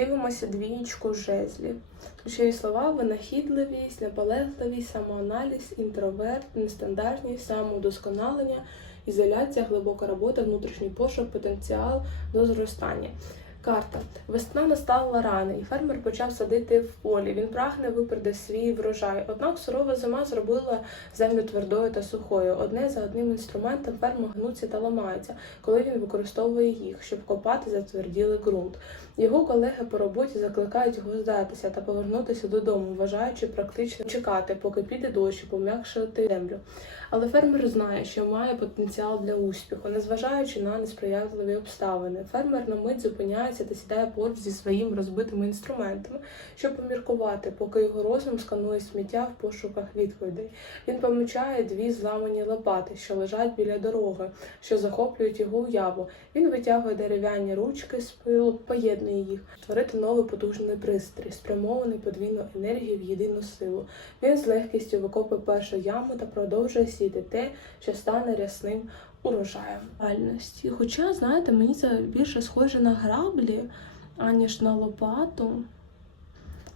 Дивимося двієчку жезлів. Ключові слова: винахідливість, наполегливість, самоаналіз, інтроверт, нестандартність, самоудосконалення, ізоляція, глибока робота, внутрішній пошук, потенціал до зростання. Карта. Весна настала рано, і фермер почав садити в полі. Він прагне випереди свій врожай. Однак сурова зима зробила землю твердою та сухою. Одне за одним інструментом ферма гнуться та ламаються, коли він використовує їх, щоб копати затверділий ґрунт. Його колеги по роботі закликають його здатися та повернутися додому, вважаючи практично чекати, поки піде дощ, пом'якшити землю. Але фермер знає, що має потенціал для успіху, незважаючи на несприятливі обставини. Фермер на мить зупиняється та сідає поруч зі своїм розбитими інструментами, щоб поміркувати, поки його розум сканує сміття в пошуках відповідей. Він помічає дві зламані лопати, що лежать біля дороги, що захоплюють його уяву. Він витягує дерев'яні ручки з пилу, поєднує їх, створити новий потужний пристрій, спрямований подвійну енергію в єдину силу. Він з легкістю викопує першу яму та продовжує сіти те, що стане рясним урожаєм реальності. Хоча, знаєте, мені це більше схоже на граблі, аніж на лопату.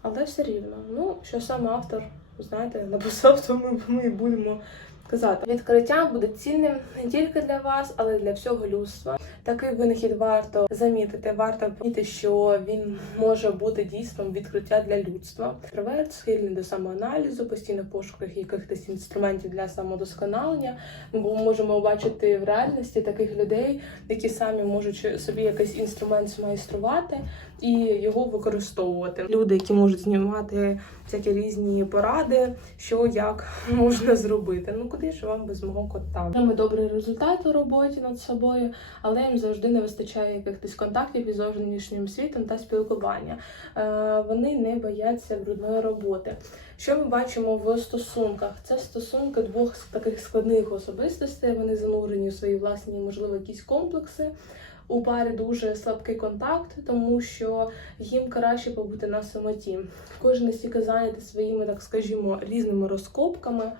Але все рівно. Ну, що сам автор, знаєте, написав, то ми, ми будемо казати. Відкриття буде цінним не тільки для вас, але й для всього людства. Такий винахід варто замітити, варто помітити, що він може бути дійсно відкриття для людства. Інтроверт схильний до самоаналізу, постійно пошуках якихось інструментів для самодосконалення. Ми можемо бачити в реальності таких людей, які самі можуть собі якийсь інструмент змайструвати і його використовувати. Люди, які можуть знімати всякі різні поради, що як можна зробити. Ну куди ж вам без мого кота? Ми добрий результат у роботі над собою, але їм завжди не вистачає якихось контактів із зовнішнім світом та спілкування. Е, Вони не бояться брудної роботи. Що ми бачимо в стосунках? Це стосунки двох таких складних особистостей. Вони занурені у свої власні, можливо, якісь комплекси. У парі дуже слабкий контакт, тому що їм краще побути на самоті. Кожен настільки зайнятий своїми, так скажімо, різними розкопками,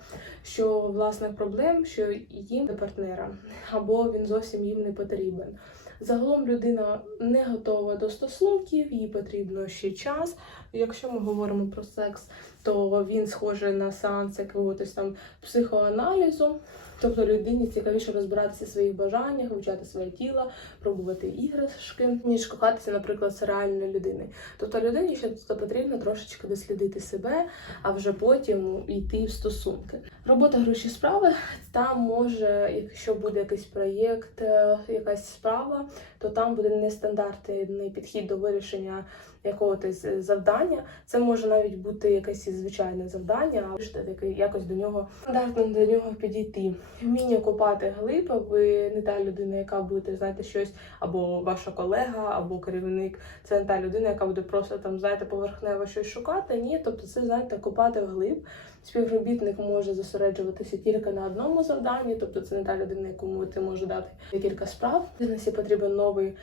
що власних проблем, що їм до партнера, або він зовсім їм не потрібен. Загалом людина не готова до стосунків, їй потрібно ще час. Якщо ми говоримо про секс, то він схожий на сеанс якогось там психоаналізу. Тобто людині цікавіше розбиратися в своїх бажаннях, вивчати своє тіло, пробувати іграшки, ніж кохатися, наприклад, з реальною людиною. Тобто людині ще потрібно трошечки дослідити себе, а вже потім йти в стосунки. Робота гроші справи там може, якщо буде якийсь проєкт, е, якась справа, то там буде нестандартний підхід до вирішення якогось завдання. Це може навіть бути якесь звичайне завдання, а ви ж таки якось до нього стандартно до нього підійти. Вміння копати глиб, ви не та людина, яка буде знаєте, щось, або ваша колега, або керівник. Це не та людина, яка буде просто там, знаєте, поверхнево щось шукати. Ні, тобто це знаєте, копати вглиб. Співробітник може зосереджуватися тільки на одному завданні, тобто це не та людина, якому ти може дати декілька справ. В бізнесі потрібен новий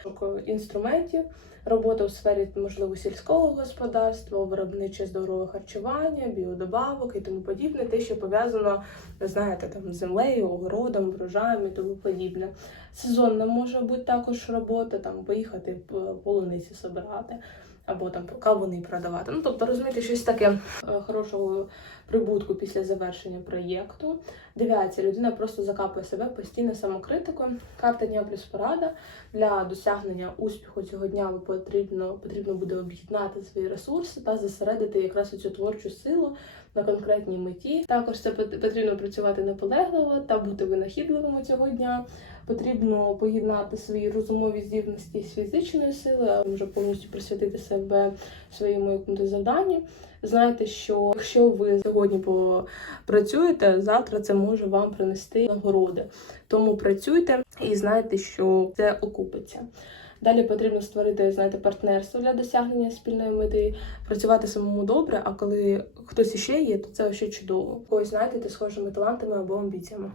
інструментів, робота у сфері можливо сільського господарства, виробниче здорове харчування, біодобавок і тому подібне, те, що пов'язано, знаєте, там землею, огородом, врожаєм і тому подібне. Сезонна може бути також робота, там поїхати полуниці собирати. Або там кавуни продавати. Ну тобто розумієте, щось таке е, хорошого прибутку після завершення проєкту. Дев'яться людина просто закапує себе постійно самокритикою. Карта дня плюс порада для досягнення успіху цього дня потрібно потрібно буде об'єднати свої ресурси та зосередити якраз цю творчу силу на конкретній меті. Також це пот- потрібно працювати наполегливо та бути винахідливими цього дня. Потрібно поєднати свої розумові здібності з фізичною силою, може повністю присвятити себе своєму якомусь завданню. Знайте, що якщо ви сьогодні попрацюєте, завтра це може вам принести нагороди. Тому працюйте і знайте, що це окупиться. Далі потрібно створити, знаєте, партнерство для досягнення спільної мети, працювати самому добре, а коли хтось іще є, то це ще чудово. Когось знайдете схожими талантами або амбіціями.